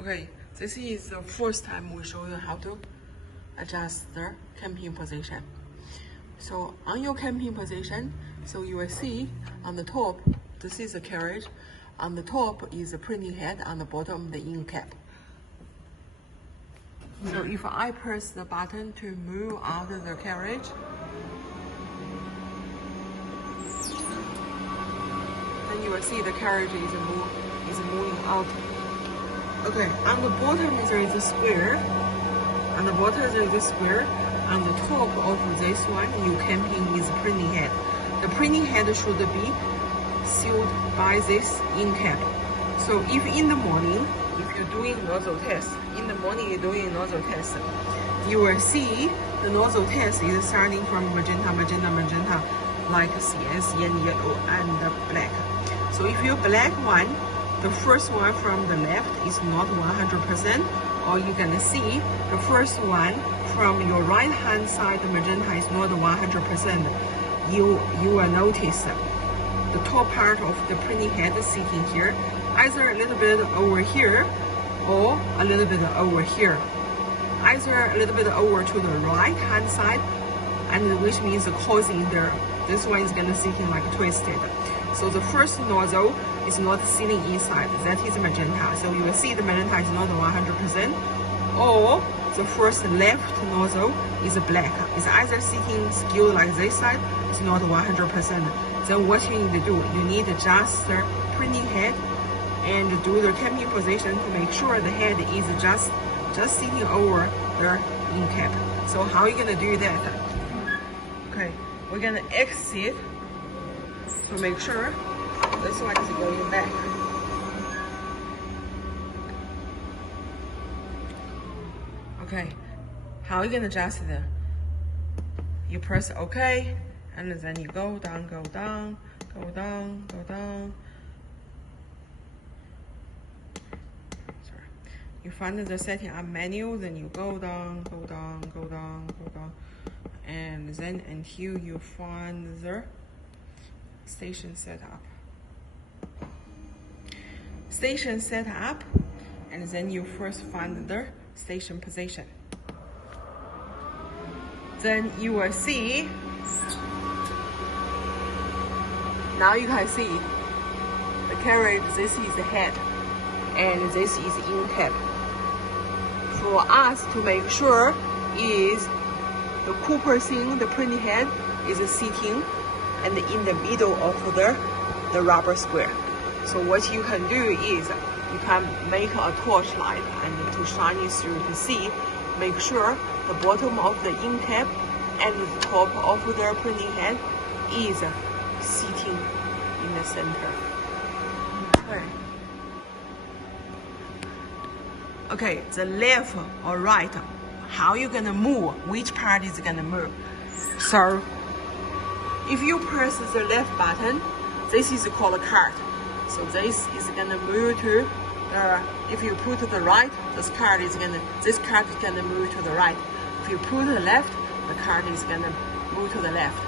Okay, this is the first time we show you how to adjust the camping position. So on your camping position, so you will see on the top, this is the carriage. On the top is the printing head, on the bottom the ink cap. So if I press the button to move out of the carriage, then you will see the carriage is moving out. Okay, on the bottom there is a square. On the bottom there is a square. On the top of this one, your camping is printing head. The printing head should be sealed by this ink cap. So if in the morning, if you're doing nozzle test, in the morning you're doing nozzle test, you will see the nozzle test is starting from magenta, like cyan, yellow, and black. So if you black one, the first one from the left is not 100%, or you're gonna see the first one from your right hand side, the magenta is not 100%. You will notice the top part of the printing head sitting here, either a little bit over here or a little bit over here. Either a little bit over to the right hand side, and which means causing this one is gonna sitting like twisted. So the first nozzle is not sitting inside, that is magenta. So you will see the magenta is not 100%, or the first left nozzle is black. It's either sitting skewed like this side, it's not 100%. Then what you need to do, you need to adjust the printing head and do the camping position to make sure the head is just sitting over the ink cap. So how are you gonna do that? Okay, we're gonna exit to make sure this one is going back. Okay, how are you gonna adjust it? You press OK, and then you go down, go down, go down, go down. Sorry. You find the setting up menu, then you go down, go down, go down, go down, and then until you find the station setup. Station setup, and then you first find the station position. Then you will see, now you can see the carriage, this is the head, and this is ink cap. For us to make sure is the Cooper thing, the printing head is sitting and in the middle of the rubber square. So what you can do is you can make a torchlight and to shine it through to see, make sure the bottom of the ink cap and the top of the printing head is sitting in the center. Okay, the left or right, how you gonna move, which part is gonna move. So if you press the left button, this is called a cart. So this is gonna move to if you put the right, this cart is gonna move to the right. If you put the left, the cart is gonna move to the left.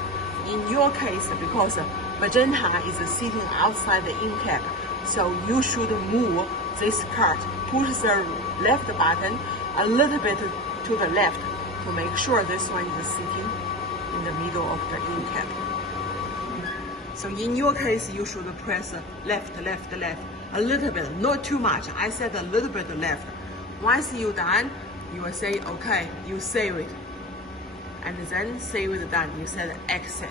In your case, because magenta is sitting outside the ink cap, so you should move this cart, push the left button a little bit to the left to make sure this one is sitting in the middle of the ink cap. So in your case, you should press left, left, left, a little bit, not too much. I said a little bit left. Once you're done, you will say, okay, you save it. And then save it done, you said exit.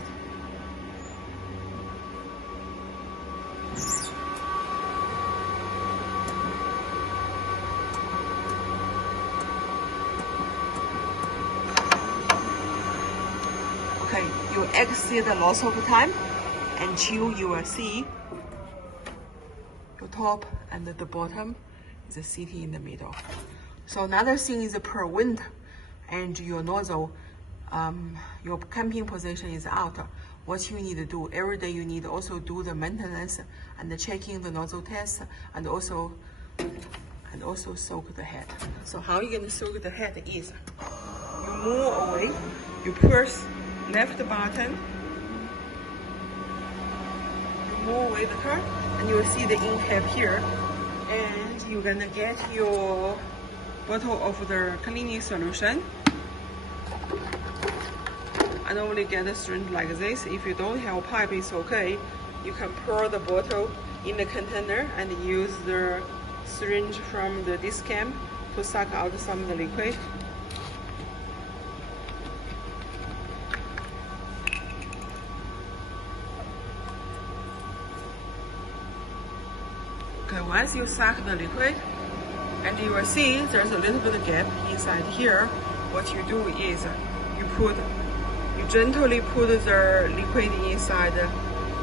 Okay, you exit lots of time until you will see the top and the bottom is sitting in the middle. So another thing is per wind and your nozzle, your camping position is out. What you need to do every day, you need to also do the maintenance and the checking the nozzle test, and also soak the head. So how you gonna soak the head is you move away, you press left button, you move away the card, and you will see the ink cap here, and you're gonna get your bottle of the cleaning solution. I normally get a syringe like this. If you don't have a pipe, it's okay. You can pour the bottle in the container and use the syringe from the disc cam to suck out some of the liquid. Okay, once you suck the liquid, and you will see there's a little bit of gap inside here. What you do is you gently put the liquid inside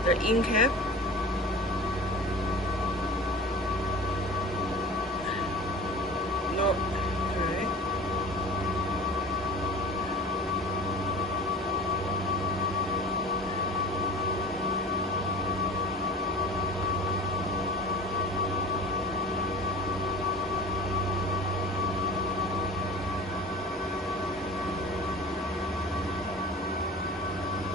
the ink cap. No, okay.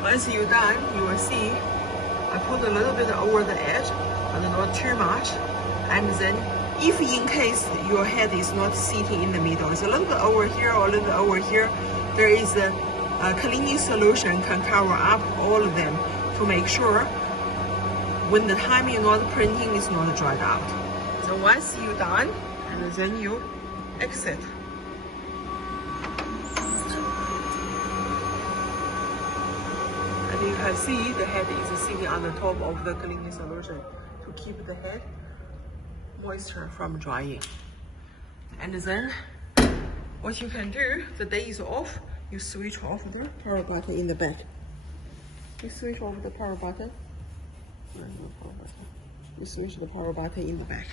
Once you're done, you will see I put a little bit over the edge, but not too much. And then if in case your head is not sitting in the middle, it's a little bit over here or a little bit over here, there is a cleaning solution can cover up all of them to make sure when the time you're not printing is not dried out. So once you're done, and then you exit. You can see the head is sitting on the top of the cleaning solution to keep the head moisture from drying. And then what you can do, the day is off, you switch off the power button in the back. You switch off the power button. You switch the power button in the back.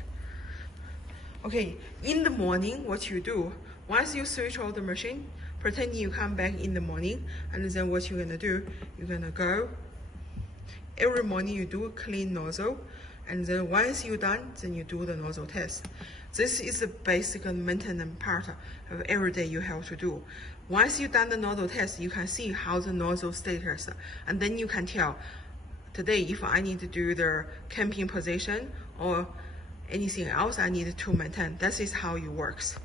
Okay, in the morning, what you do, once you switch off the machine, pretend you come back in the morning, and then what you're gonna do, you're gonna go, every morning you do a clean nozzle, and then once you're done, then you do the nozzle test. This is the basic maintenance part of every day you have to do. Once you've done the nozzle test, you can see how the nozzle status, and then you can tell, today if I need to do the camping position or anything else I need to maintain. That is how it works.